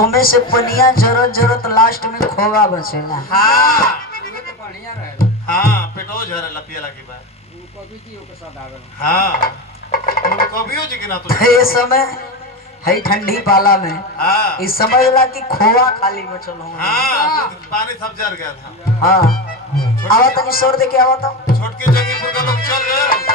तुम्हें से पनिया जरूरत जरूरत लास्ट में खोवा बचेगा। हाँ तो बढ़िया रहे। हाँ पेटो झरे लपिया लगी बात। कभी जी ओके साथ आवे। हाँ कभी हो जी कि ना तू ये समय है ठंडी पाला में हाँ इस समझ ला कि खोवा खाली बचल हो। हाँ पानी सब जर गया था। हाँ आवा तनी शोर दे के आवा तो छोटके जंगीपुर का लोग चल गए।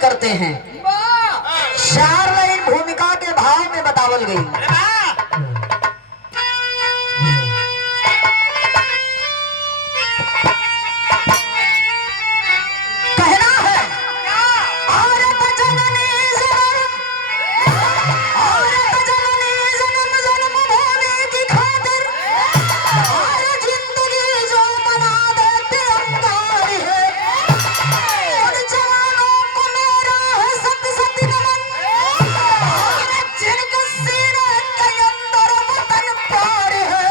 करते हैं। चार लाइन भूमिका के भाव में बतावल गई। कहना है औरत जननी जन्म जन्म होने की खातिर और जिंदगी जो बना देते अंगार है। उन जवानों को मेरा है सत सत नमन और जिनके सीने के अंदर वतन प्यार है।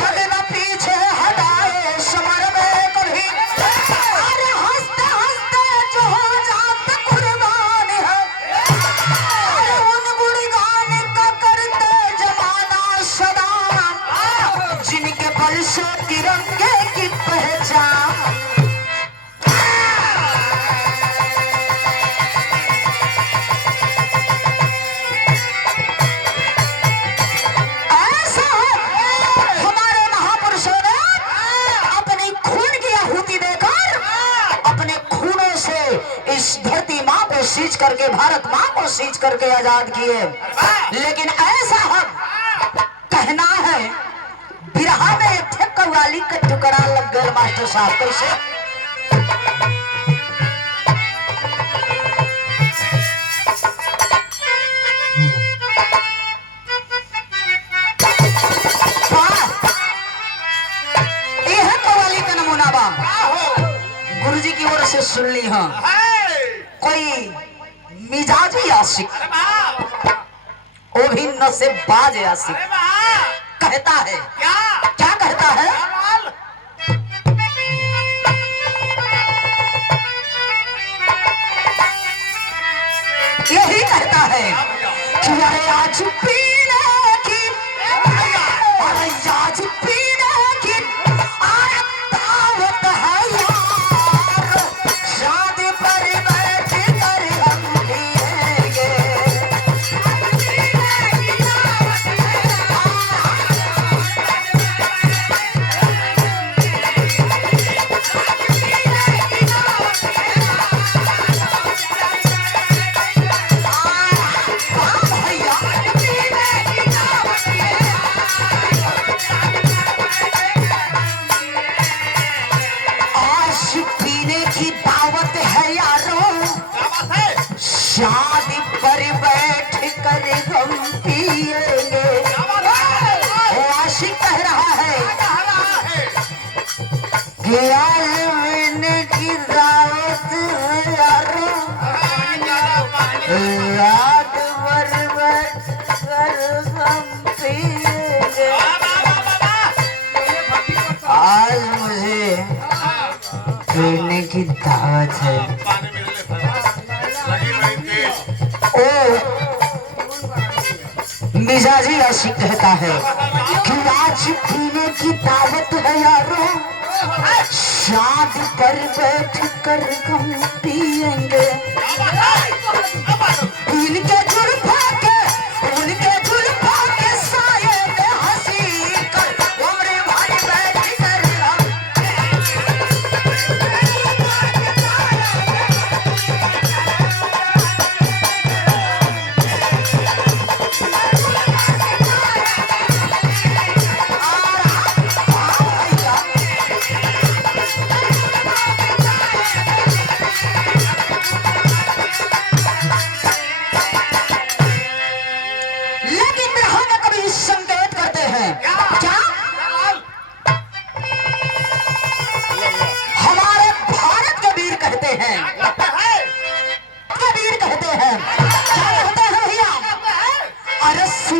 कभी न पीछे हटाए समर में कभी और हंसते हंसते जो हो जाते कुर्बान है। उन गुणगान का करते जमाना सदा जिनके बल से तिरंगे की पहचान। ऐसा हमारे महापुरुषों ने अपनी खून की आहुति देकर अपने खूनों से इस धरती माँ को सींच करके भारत माँ को सींच करके आजाद किए। लेकिन ऐसा हम कहना है बिरहा में एक थे कव्वाली का टुकड़ा लग गया मास्टर साहब। कैसे यह कव्वाली का नमूना बा गुरुजी की ओर से सुन ली। हाँ कोई मिजाजी आशिक वो भी नशेबाज आशिक कहता है। क्या कहता है? यही कहता है कि अरे आज पीने की अरे आज पीने की दावत है यार। शादी पर बैठ कर हम पिएंगे। शादी पर बैठ कर हम पिएंगे। वो आशिक कह रहा है कि आने की दावत है यारो। रात भर बैठ कर हम पिएंगे। आज मुझे पीने की दावत है। ओ मिजाजी आशिक कहता है कि आज पीने की दावत है यारो। शादी पर बैठ कर हम पिएंगे। उनके जुल्फों के साये में हंसी कर उम्र भर बैठ कर हम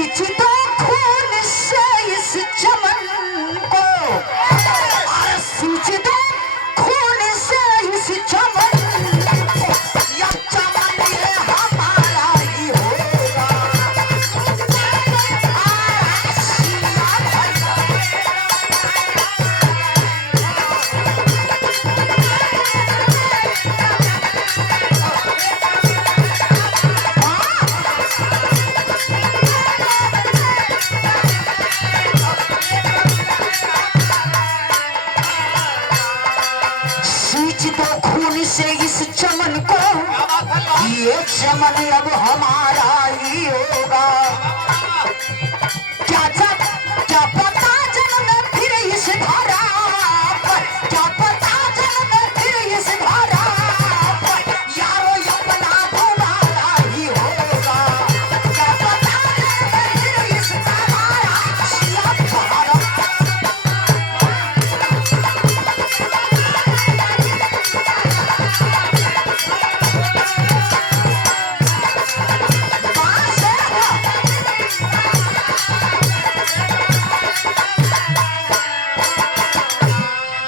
सींच दो खून से इस चमन को, अरे सींच दो खून से इस चमन को, या चमन ये हमारा ही होगा। सींच दो खून से इस चमन को, ये चमन अब हमारा ही होगा। क्या पता जन्म फिर इस धारा पर, क्या पता जन्म फिर इस धारा पर, यारो अपना तुम्हारा ही होगा। क्या पता जन्म फिर इस धारा पर।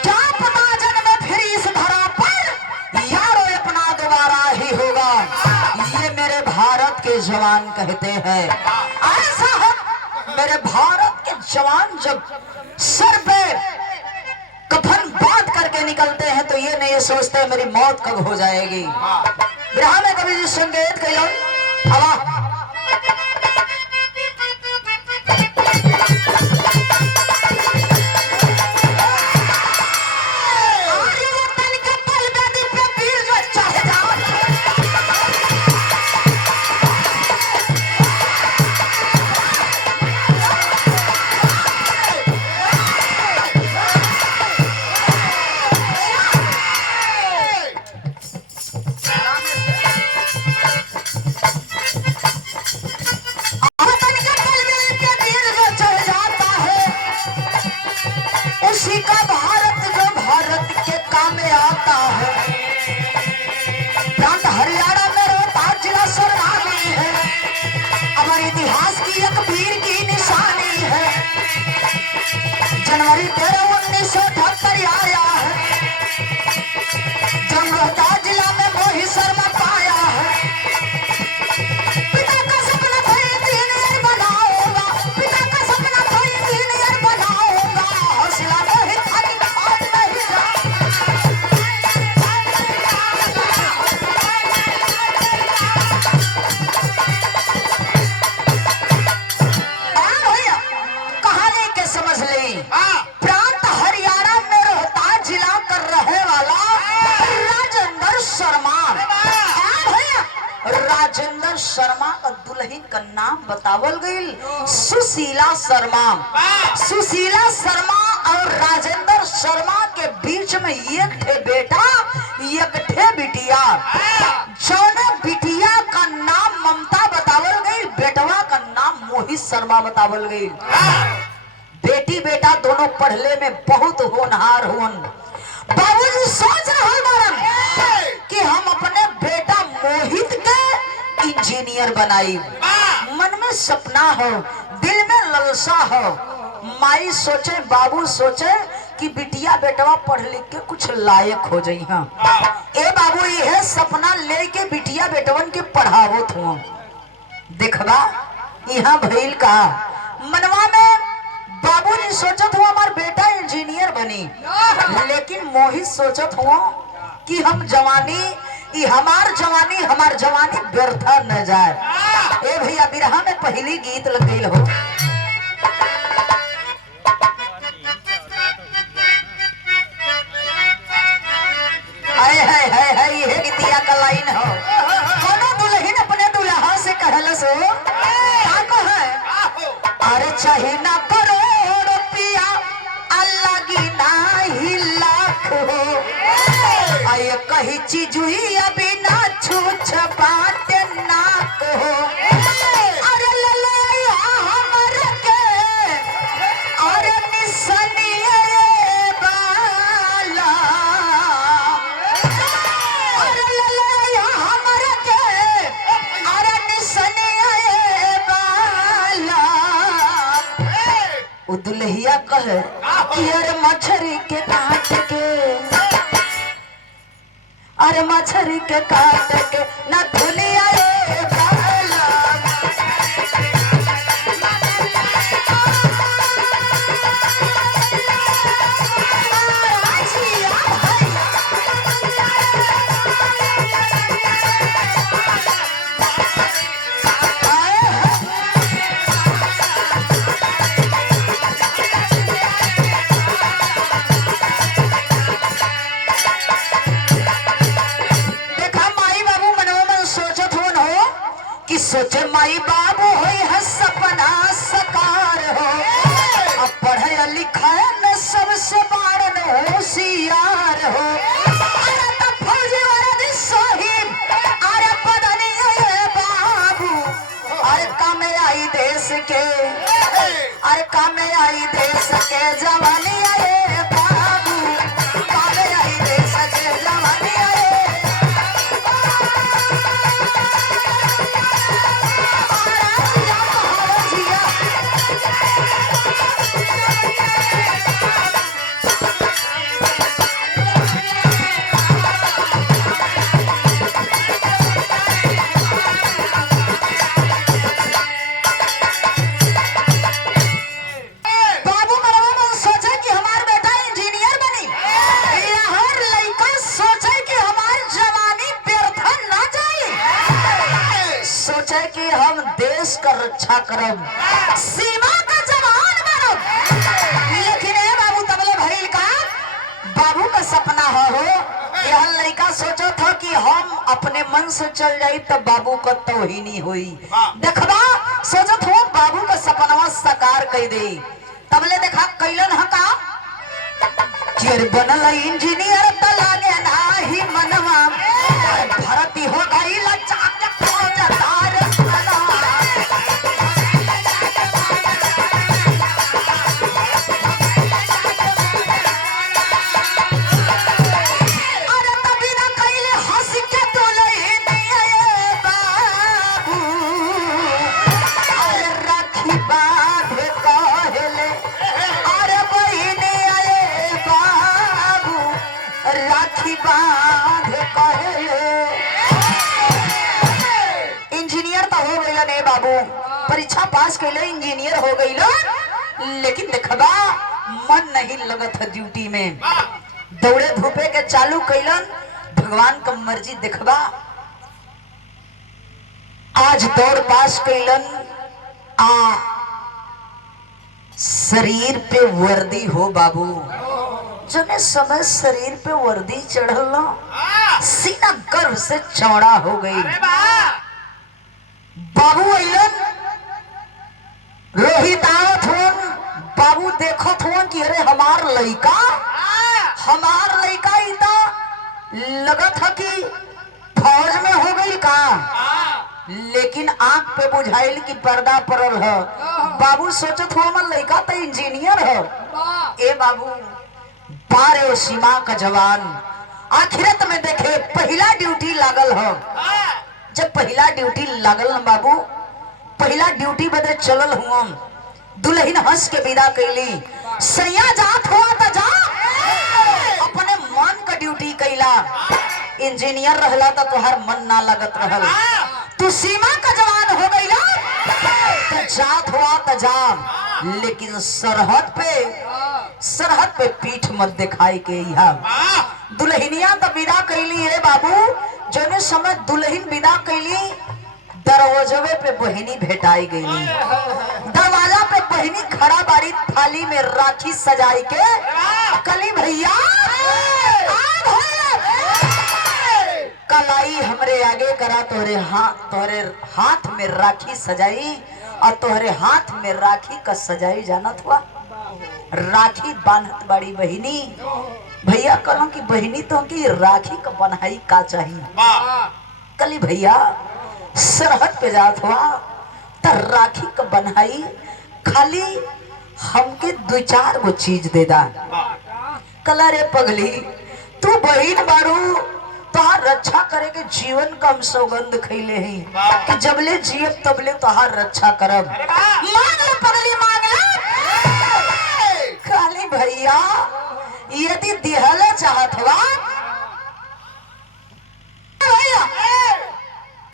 क्या पता जन्म फिर इस धरा पर, यारो अपना दोबारा ही होगा। ये मेरे भारत के जवान कहते हैं। ऐसा है मेरे भारत के जवान जब सर पे कफन बांध करके निकलते हैं तो ये नहीं सोचते मेरी मौत कब हो जाएगी। बिरहा में कभी जी संकेत कहियो हवा उसी का भारत जो भारत के काम में आता है। प्रांत हरियाणा में रोहतास जिला सरनामी है, हमारे इतिहास की एक वीर की निशानी है। जनवरी 13, 1978 आया है, जब रोहतास जिला में मोहित शर्मा पाया है। पिता का सपना था इंजीनियर बनाऊंगा, पिता का सपना था इंजीनियर बनाऊंगा, हौसला मोहित था कि आज नहीं जा। भैया कहानी के समझ ली। प्रांत हरियाणा में रोहतास जिला कर रहे वाला राजेंद्र शर्मा। भैया राजेंद्र शर्मा का दुल्हन का नाम बतावल गई सुशीला शर्मा। सुशीला शर्मा और राजेंद्र शर्मा के बीच में एक थे बेटा एक थे बिटिया। जौने बिटिया का नाम ममता बतावल गई, बेटवा का नाम मोहित शर्मा बतावल गई। बेटी बेटा दोनों पढ़ले में बहुत होनहार होन। बाबूजी सोच रहे बारन कि हम अपने बेटा मोहित के इंजीनियर बनाई। मन में सपना हो, दिल में ललसा हो। माई सोचे बाबू सोचे कि बिटिया बेटवा पढ़ लिख के कुछ लायक हो जाई। ए बाबू यह सपना लेके बिटिया बेटवन के पढ़ावत हुआ। देखबा यहाँ भइल का मनवा में बाबूजी सोचत हुआ हमार बेटा इंजीनियर बनी, लेकिन मोहित सोचत हुआ कि हम जवानी हमार जवानी व्यर्था न जाए। ए भैया बिरहा में पहली गीत लग गई हो। हाय ये गीतिया का लाइन हो। कोनो दुल्हन अपने दुल्हा से कहलस हो का कहे, अरे चाहे ना करोड़ रुपया अल्लाह की नाही लाख हो, आय कही चीज हुई अभी ना छूछ बात ना हो। अरे ले ले हमर के अरे निसनिए बाला, अरे ले ले हमर के अरे निसनिए बाला, उ दुल्हिया कहे कि अरे मछरी के काट के, अरे मछरी के काट के ना दुनिया रे बाला। कि सोचे माई बाबू होई है सपना सकार हो, अब पढ़े लिखा में सबसे बारन होशियार हो। अरे तब फौजी वाला सोहिब, अरे बदनिया ये बाबू, अरे कामे आई देश के, अरे कामे आई देश के जवानिया ये बाबू, कामे आई देश के जवानिया ये। कि हम देश का रक्षा करब, सीमा का जवान बनब। लेकिन ए बाबू तबले भइल का बाबू का सपना हो यह लड़का सोचा था कि हम अपने मन से चल जाई तब बाबू का तौहीनी हुई। देखबा सोचत हो बाबू का सपना साकार कर दे। तबले देखा कैलन ह का चिर बनल इंजीनियर त लागे नाही मनवा, भर्ती हो गई लचाक फौजदार। इंजीनियर तो हो गई ने बाबू, परीक्षा पास कैले इंजीनियर हो गई, लेकिन देखबा मन नहीं लगत है ड्यूटी में। दौड़े धूपे के चालू कैलन, भगवान का मर्जी देखबा आज दौड़ पास कैलन, आ शरीर पे वर्दी हो बाबू, जने समय शरीर पे वर्दी चढ़ल ना, सीना गर्व से चौड़ा हो गई। बाबू अइलन, रोहित आवत होन, बाबू देखत होन कि अरे हमार लड़का इता लगत है कि फौज में हो गई का, लेकिन आंख पे बुझाइल की पर्दा पड़ल है। बाबू सोचत हो हमार लड़का तो इंजीनियर है। ए बाबू पारे सीमा का जवान आखिरत में देखे पहला ड्यूटी लागल हो। जब पहला ड्यूटी लागल न बाबू, पहला ड्यूटी बदे चलल हुआ, दुल्हन हंस के विदा कैली। सैया जात हुआ तो जा, अपने मन का ड्यूटी कैला। इंजीनियर रहला तो तुहार मन ना लगत रहल, तू सीमा का जवान हो गईला तो जात हुआ तो जा, लेकिन सरहद पे पीठ मत दिखाई के। यहाँ दुल्हनिया तो विदा कैली है बाबू, जने समय दुल्हन विदा कैली दरवाजे पे बहनी भेटाई गई। दरवाजा पे बहनी खड़ा बाड़ी, थाली में राखी सजाई के कली भैया कलाई हमरे आगे करा, तोरे हाथ में राखी सजाई, और तोहरे हाथ में राखी का सजाई जानत हुआ, राखी बांधत बड़ी बहिनी। भैया कहो कि बहिनी तो की राखी का बनाई का चाहिए। कली भैया सरहद पे जात हुआ तो राखी का बनाई, खाली हमके 2-4 गो चीज दे दा। कला रे पगली, तू बहिन बारू, तोहार रक्षा करे के जीवन का हम सौगंध खैले हैं कि जबले जियब तबले तोहार रक्षा करब। मांग ले पगली, मांग ले। दिहला चाहत हुआ भैया,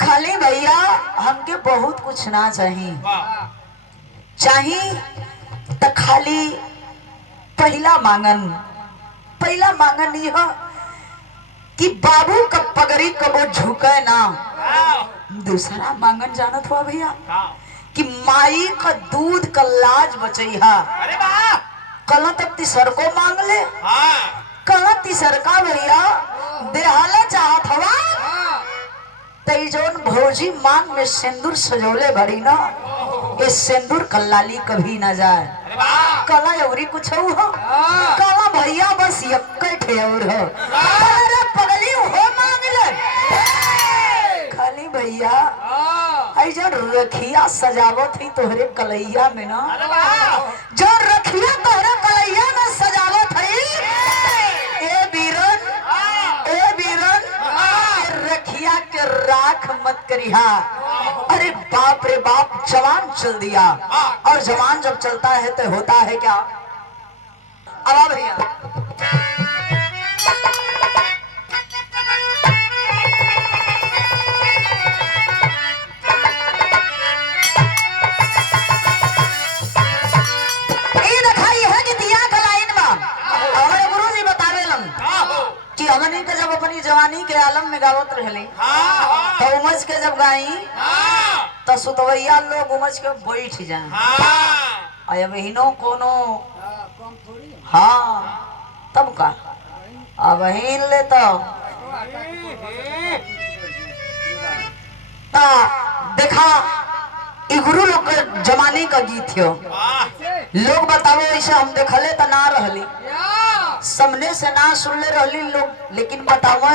खाली भैया हमके बहुत कुछ ना चाहिए, चाहिए तो खाली पहला मांगन यह कि बाबू का पगड़ी कबो झुके ना। दूसरा मांगन जानत हुआ भैया कि माई का दूध का लाज बचैहा। कल तक तीसर को मांग ले, कल तीसर का भैया देहाला चाहत हवा तई जोन भौजी मांग में सिंदूर सजोले भरी ना, ये सिंदूर कल्लाली कभी ना जाए। कला अवरी कुछ हो कला भैया बस यक्के ठेवर हो अरे पगली हो मांग ले खाली भैया आई जो रखिया सजावत ही तोहरे कलैया में ना, जो रखिया तोहरे कलैया में सजावत है ए बीरन रखिया के राख मत करिहा। अरे बाप रे बाप जवान चल दिया, और जवान जब चलता है तो होता है क्या। अब भैया ये दिखाई है कि दिया का लाइन में हमारे गुरुजी बतावेलन कि हमनी के जब अपनी जवानी के आलम में गावत रहली तो उमज के जब गाई तो सुतवैया लोग उमज के बैठ जाए। अब हिनो कोनो कम थोड़ी है। हाँ तब का अब हिन ले तो देखा ई गुरु लोग के जमाने का गीत हो। लोग बताओ ऐसे हम देखले तो ना रहली, सामने से ना सुनले रहली लोग, लेकिन बताओ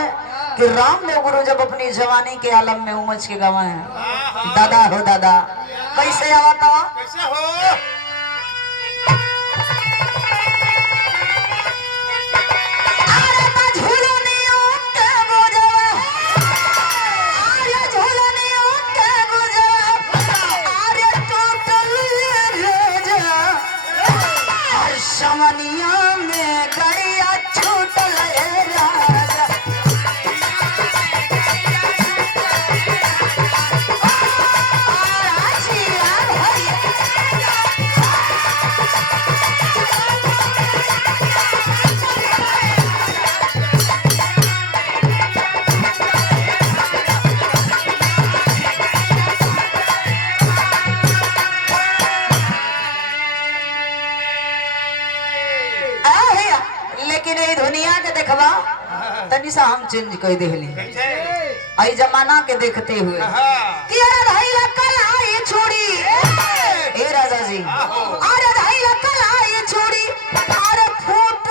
कि रामदेव गुरु जब अपनी जवानी के आलम में उमज के गवा है। दादा हो दादा कैसे आवता कैसे हो समनिया में गड़िया छूटल राजा दुनिया के देखवा तनी सा हम चेंज कर देली आई जमाना के देखते हुए कि अरे भाई लकल आई चूड़ी ए राजा जी अरे भाई लकल आई चूड़ी अरे फूट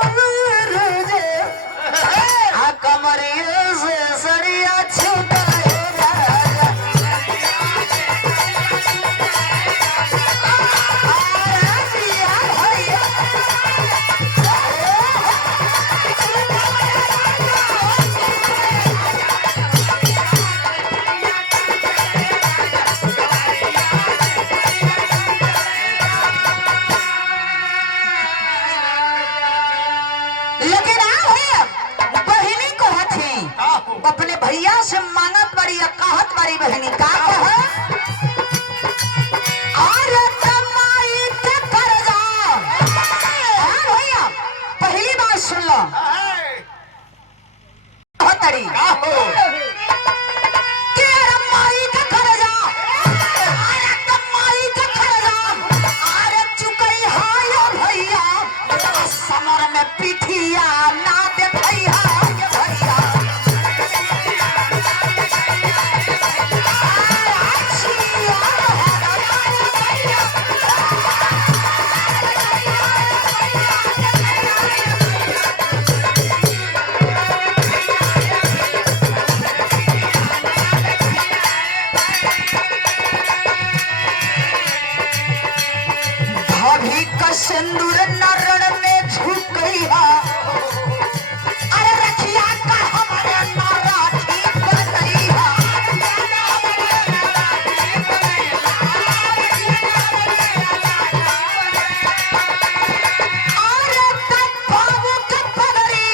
रोजे आ कमरे से सड़िया छूट अपने भैया से मांगत बड़ी कहत बड़ी बहनी का भैया पहली बात सुन लो तड़ी भैया समर में पिठिया ना दे भैया सिंदूर नरण में झुक गई है। अरे रखिया का हमारे नाराठी बन गई है। अरे बाबू का पगड़ी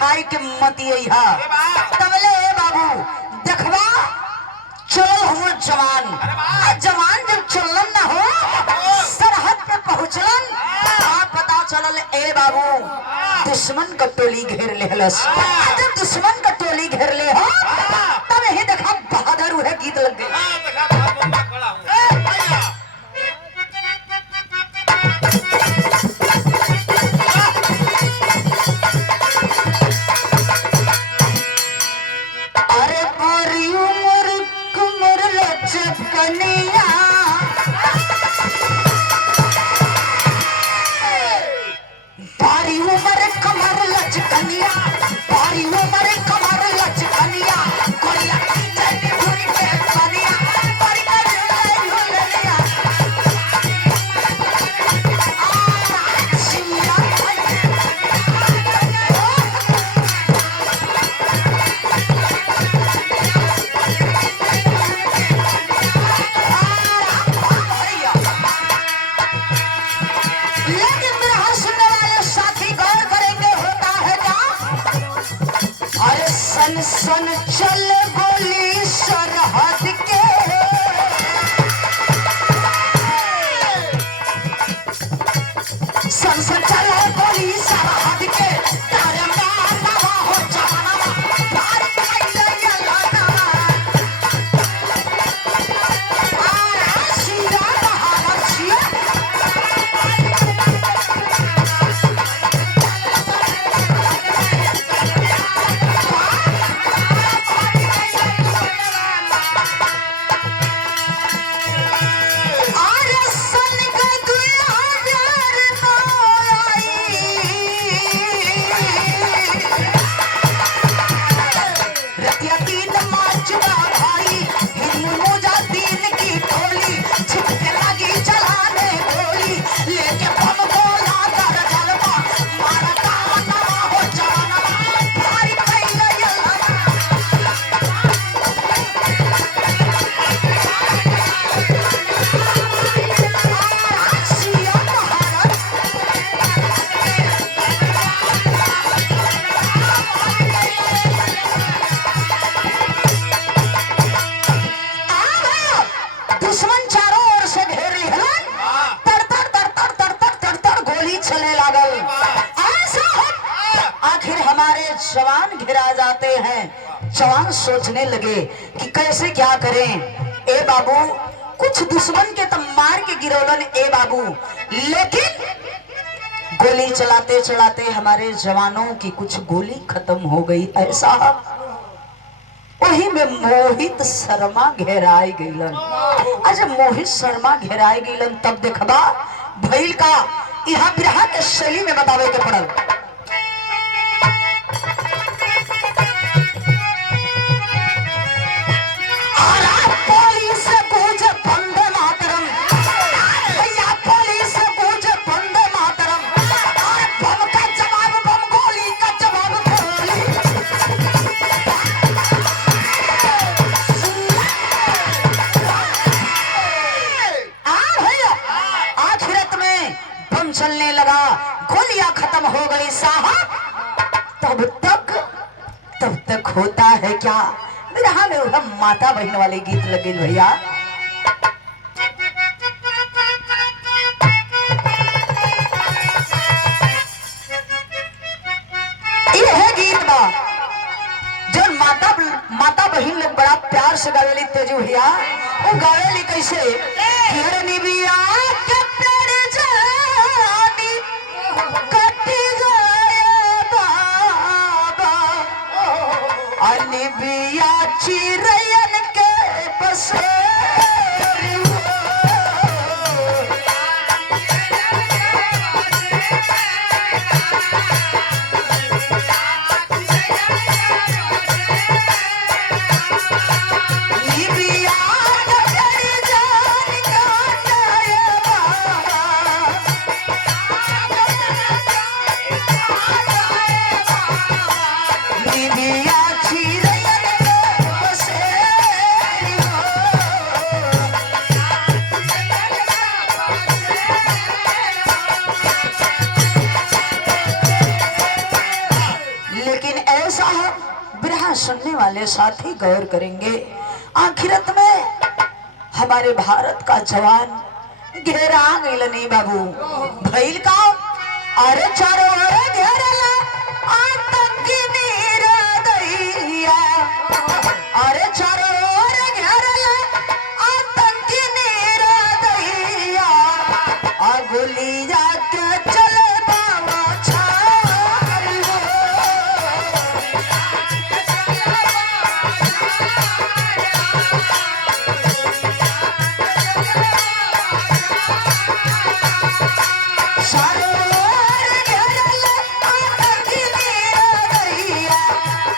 खाई के मती हा तबले ए बाबू देखवा चल हम जवान जवान जब चलन ना हो सरहद पे पहुंचलन पता चलल ए बाबू दुश्मन का टोली घेर ले हलस जब दुश्मन का टोली घेर ले हो तब ही देखा बहादुर है गीत लग गए अरे पूरी उम्र कुमर लचकनिया बारी उम्र कमर लचकनिया बारी उम्र कमर लचकनिया कोरिया जल्दी पूरी के कनिया बारी कनिया लेकिन मेरा सुनने वाले साथी गौर करेंगे होता है क्या अरे सन सन चल गोली सरहद के सन सन चल गोली सरहद के तारे मामा हो जवाना बाहर खाइले यलाना सीधा बाहर छिए अरे सन के 2009 रतिया 3 मार्च का भाई हिंदू मुजाहिदीन की टोली छिपके लगी चलाने गोली लेके बम गोला कर जलवा मारा ताना हो जवाना भारी कैले यलाना सिया महाराज दुश्मन चारों ओर से घेर लिहलन तड़तड़ तड़तड़ तड़तड़ तड़तड़ गोली चले लागल ऐसा आखिर हमारे जवान घिरा जाते हैं जवान सोचने लगे कि कैसे क्या करें ए बाबू कुछ दुश्मन के तो मार के गिरौलन ए बाबू लेकिन गोली चलाते चलाते हमारे जवानों की कुछ गोली खत्म हो गई ऐसा वही में मोहित शर्मा घेराई गईलन अच्छा मोहित शर्मा घेराई गईलन तब देखबा भइल का यहाँ बिरहा के शैली में बतावे के पड़ल पुलिस गूंज वंदे मातरम भैया पुलिस गूंज वंदे मातरम बम का जवाब बम गोली का जवाब गोली भैया आखिरत में बम चलने लगा गोलियां खत्म हो गई साहब तब तक होता है क्या बिरहा में वह माता बहन वाले गीत लगे भैया ये है गीत बा जो माता बहन लोग बड़ा प्यार से गावेली तेजू भैया वो गावेली कैसे हिरनी बिया के पेड़ जानी कटी गए बाबा अली बिया चिरयन के बसे बिया के पेड़ जानी कटी गए बाबा यहाँ सुनने वाले साथी गौर करेंगे। आखिरत में हमारे भारत का जवान घेरा गइल नहीं बाबू भइल का। अरे चारों ओर घेरला आतंकी निरदैया, अरे चारों ओर घेरला आतंकी निरदैया, आ गोलियां के चले बाबा छारी हो। चारों ओर घेरला आतंकी निरदैया,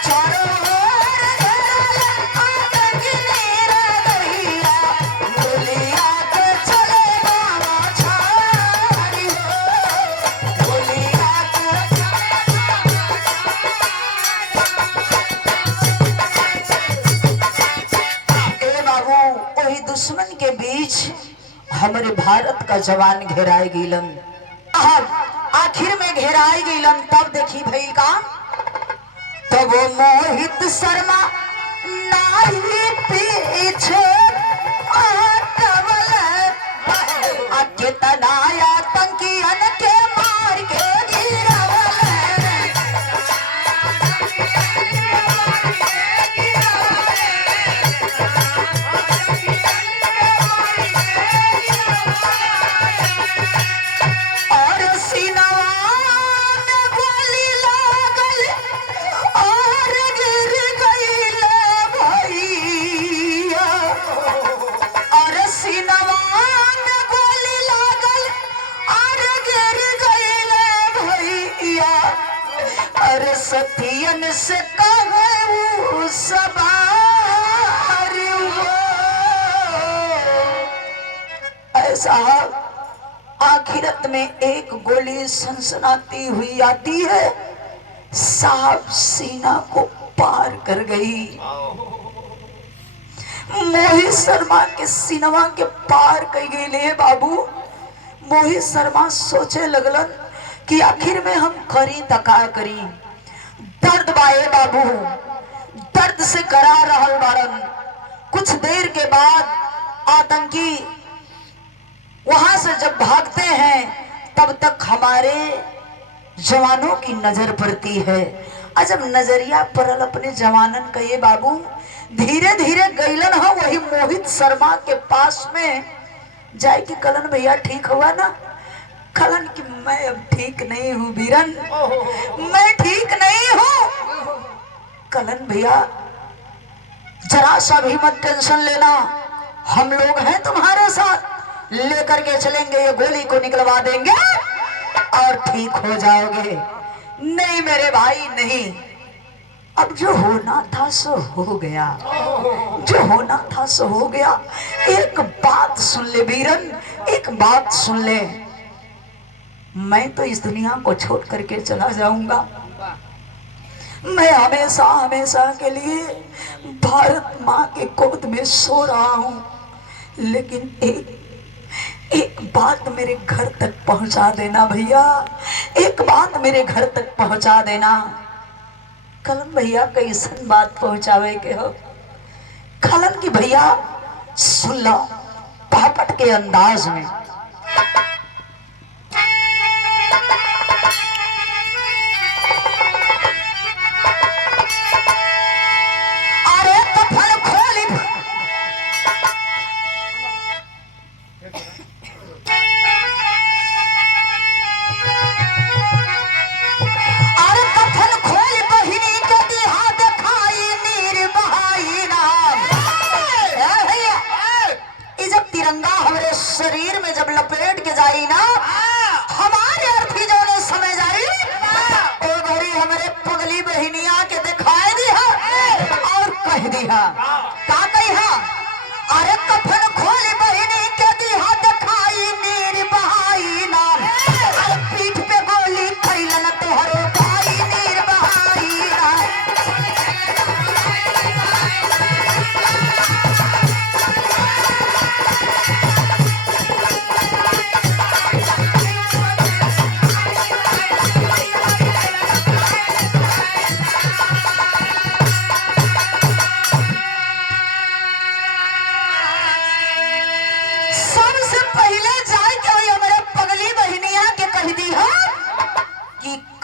चारों ओर घेरला आतंकी निरदैया, गोलियां के चले बाबा छारी हो, गोलियां के ए बाबू वही दुश्मन के बीच हमारे भारत का जवान घेराए गईलन। आखिर में घेराए गईलन तब देखी भइल का। तब वो मोहित शर्मा नाही पीछे आटवल, आके तनाया आतंकियन के मार के गिरावल। और सीनवा में गोली लागल और गिर गइल भैया, और सीनवा में गोली लागल और गिर गइल भैया, और सतियन से कहूँ सवार हो। ऐसा आखिरत में एक गोली सनसनाती हुई आती है, साहब सीना को पार कर गई। मोहित शर्मा के सीनवा के पार कर गई ले बाबू। मोहित शर्मा सोचे लगलन कि आखिर में हम करी तका करी। दर्द बाए बाबू, दर्द से करा रहल बारन। कुछ देर के बाद आतंकी वहां से जब भागते हैं तब तक हमारे जवानों की नजर पड़ती है। और जब नजरिया पड़ल अपने जवानन का ये बाबू, धीरे धीरे गईलन हो वही मोहित शर्मा के पास में जाए कि कलन भैया ठीक हुआ ना। कलन कि मैं अब ठीक नहीं हूँ बीरन, मैं ठीक नहीं हूँ। कलन भैया जरा सा भी मत टेंशन लेना, हम लोग हैं तुम्हारे साथ, लेकर के चलेंगे, ये गोली को निकलवा देंगे और ठीक हो जाओगे। नहीं मेरे भाई नहीं, अब जो होना था सो हो गया, जो होना था सो हो गया। एक बात सुन ले बीरन, एक बात सुन ले, मैं तो इस दुनिया को छोड़ करके चला जाऊंगा। मैं हमेशा हमेशा के लिए भारत माँ के गोद में सो रहा हूँ, लेकिन एक बात मेरे घर तक पहुंचा देना भैया, एक बात मेरे घर तक पहुंचा देना। कलन भैया कैसन बात पहुंचावे के हो। कलन की भैया सुन लो पापट के अंदाज में। अरे कफन खोली, अरे कफन खोल बहिनी के दिहा दिखाई नीर बहाई नाम। भैया ये जब तिरंगा हमारे शरीर में जब लपेट के जाए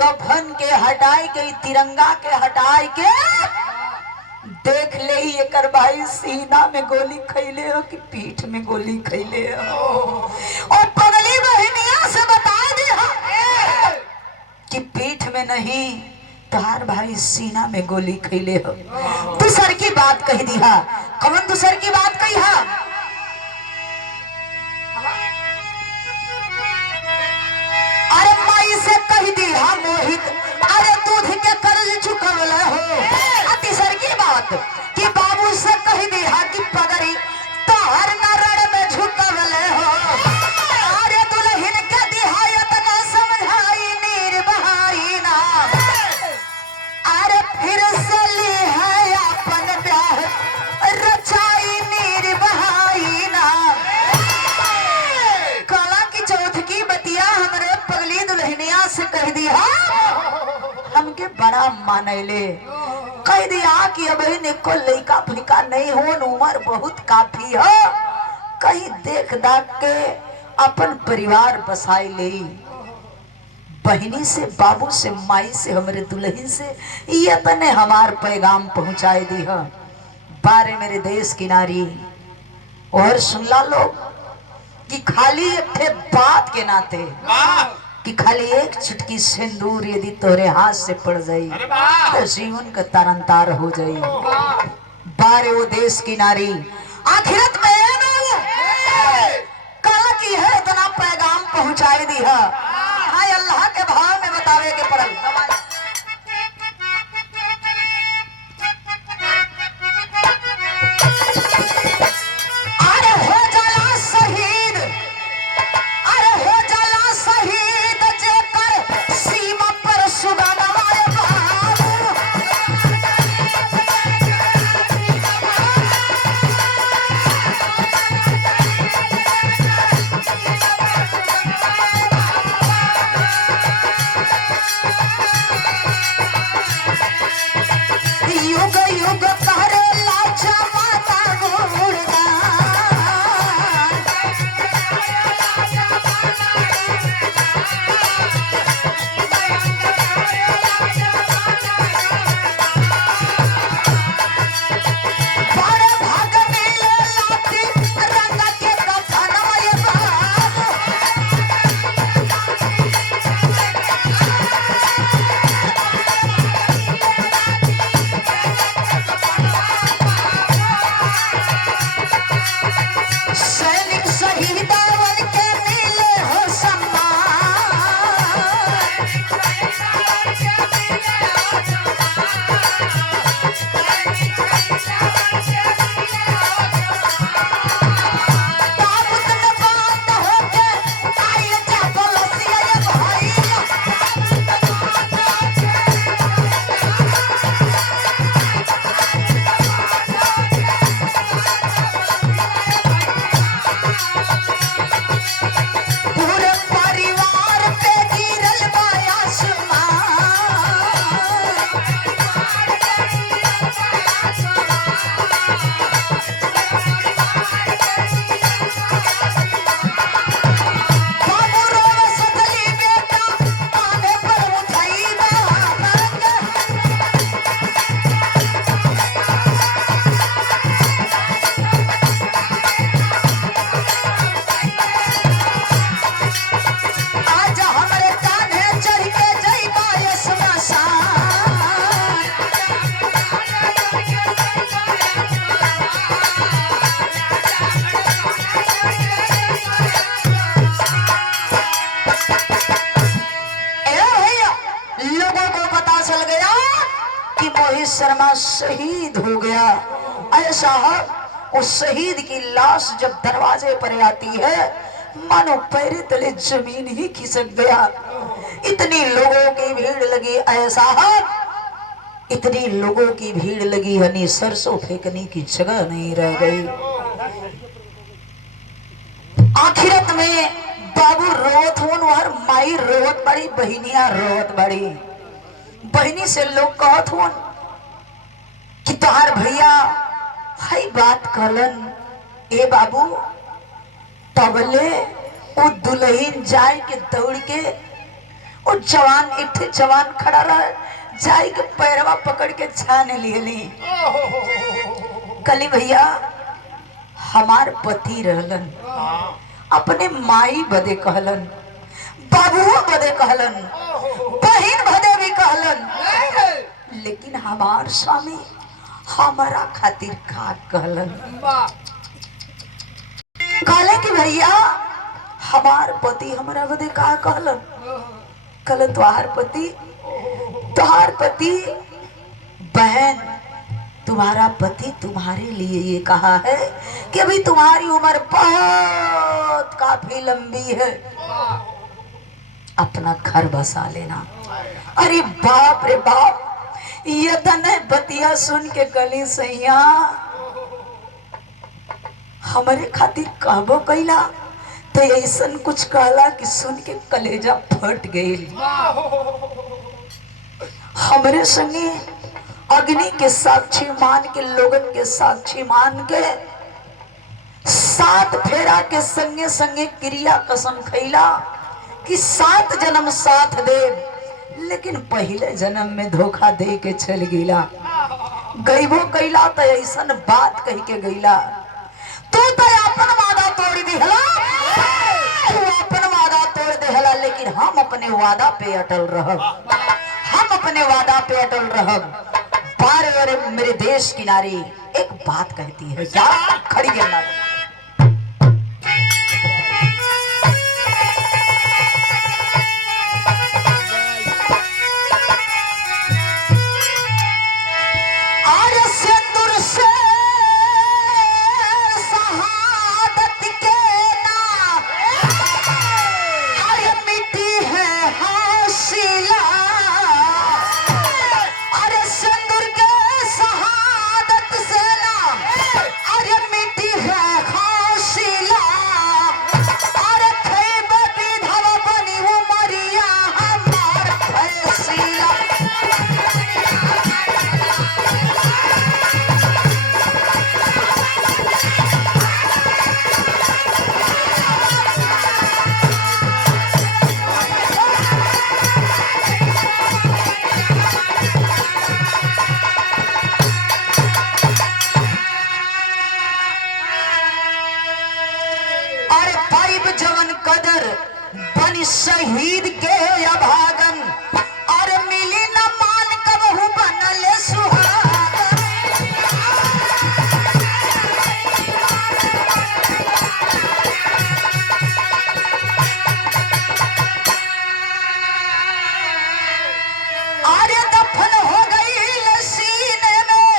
कफन के हटाए के, तिरंगा के हटाए के देख ले ही एकर भाई सीना में गोली खैले हो कि पीठ में गोली खैले हो। और पगली बहनिया से बता दे कि पीठ में नहीं, तार भाई सीना में गोली खैले हो। दूसर की बात कह दिया। कौन दूसर की बात कही हा? अरे माई से कह दिया मोहित, अरे दूध के कर्ज चुकवल हो। तीसर की बात कि बाबू से कह दिया कि पगड़ी तोहर नरण में झुकवल हो। अरे दुल्हन के दिहायत न समझाई नीर बहाई ना, अरे फिर से ली है अपन ब्याह रचाई नीर बहाई ना। काला की चौथ की बतिया हमरे पगली दुल्हनिया से कह दिया, हमके बड़ा मानैले। कह दिया कि अब को लड़का फैका नहीं हो, उम्र बहुत काफी हो, कहीं देख दाख के अपन परिवार बसाई ले। बहनी से, बाबू से, माई से, हमारे दुल्हन से ये तने हमार पैगाम पहुंचाए दी है। बारे मेरे देश की नारी, और सुनला लोग कि खाली एक बात के नाते कि खाली एक चुटकी सिंदूर यदि तोरे हाथ से पड़ जाई तो जीवन का तारनतार हो जाई। बारे वो देश की नारी आखिरत में कल की है इतना पैगाम पहुंचाए दी है। हाय अल्लाह के भाव में बतावे के पड़ल। अरे हो जाला शहीद, अरे हो जाला शहीद जेकर सीमा पर सुगनवाए बाबू। युग युग करेला जमाता गुणगान। बड़े भाग मिले लाठी रंग के कफनवाए बाबू। सैनिक शहीदावन के मिले हो सम्मान। ताबूत में बात होके आइए जा बलसिया ये भैया। पूरे परिवार पे गिरल बा आसमान। बाबू रोवे सजली बेटा कांधे पर उठाई बाबा। आज हमरे कान्हे चढ़ के जइबा ये स्मशान। ए भैया, लोगों को पता चल गया कि मोहित शर्मा शहीद हो गया। ऐसा है उस शहीद की लाश जब दरवाजे पर आती है मानो पैरे तले जमीन ही खिसक गया। इतनी लोगों की भीड़ लगी, ऐसा है इतनी लोगों की भीड़ लगी हनी सरसों फेंकने की जगह नहीं रह गई। आखिरत में बाबू रोत होन और माई रोत बड़ी, बहनिया रोत बड़ी। बहनी से लोग कहत होन कि तोहार भैया हई बात कहलन, ए बाबू तबले वो दुल्हन जाए के दौड़ के वो जवान एक जवान खड़ा रहा, जाई के पैरवा पकड़ के छान लिए कली भैया हमार पति रहलन, अपने माई बदे कहलन, बाबुओ बदे कहलन, बहन बदे भी कहलन, लेकिन हमार स्वामी हमारा खातिर का कहलन। कहले कि भैया हमार पति हमारा बदे का कहलन। कहलन तुहार पति बहन तुम्हारा पति तुम्हारे लिए ये कहा है कि अभी तुम्हारी उम्र बहुत काफी लंबी है, अपना घर बसा लेना। अरे बाप रे बाप, ये तने बतिया सुन के गली सैया हमारे खातिर कहबो कैला तो ऐसन कुछ कहला कि सुन के कलेजा फट गई। हमरे संगे अग्नि के साक्षी मान के, लोगन के साक्षी मान के 7 फेरा के संगे संगे क्रिया कसम खैला कि 7 जन्म साथ दे, लेकिन पहले जन्म में धोखा दे के चल गईला। गईबो कैला तो ऐसन बात कह के गईला, तू तो अपन वादा तोड़ दिहला, तू अपन वादा तोड़ दिहला, लेकिन हम अपने वादा पे अटल रहब, हम अपने वादा पे अटल रहब। बार बार मेरे देश की नारी एक बात कहती है, क्या खड़ी गिरना शहीद के अभागन और मिली न मान कबहू बनल सुहागन। अरे दफन हो गई सीने में,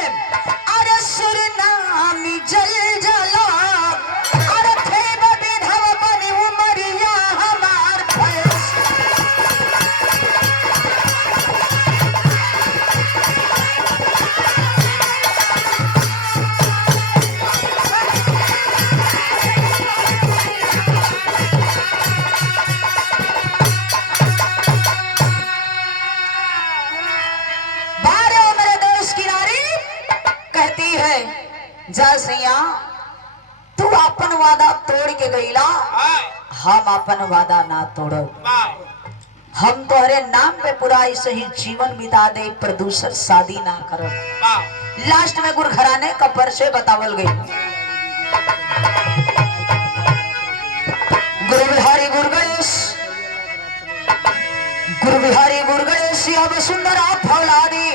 अरे सुरनामी जल जला, अरे थे विधवा बनी उमरिया हमार भैंस। बारे मेरे देश की नारी कहती है, जा सैया तू अपन वादा तोड़ के गईला, हम अपन वादा ना तोड़ब। हम तोहरे नाम पे पूरा ऐसे ही जीवन बिता दे, प्रदूषण शादी ना करब। लास्ट में गुरु घराने का परिचय बतावल गई। गुरु बिहारी गुरु गणेश, गुरु बिहारी गुरु गणेश अब सुंदर आप फौलादी,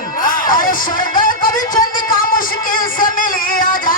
अरे स्वर्ग कभी चंद का मुश्किल से मिली आजा।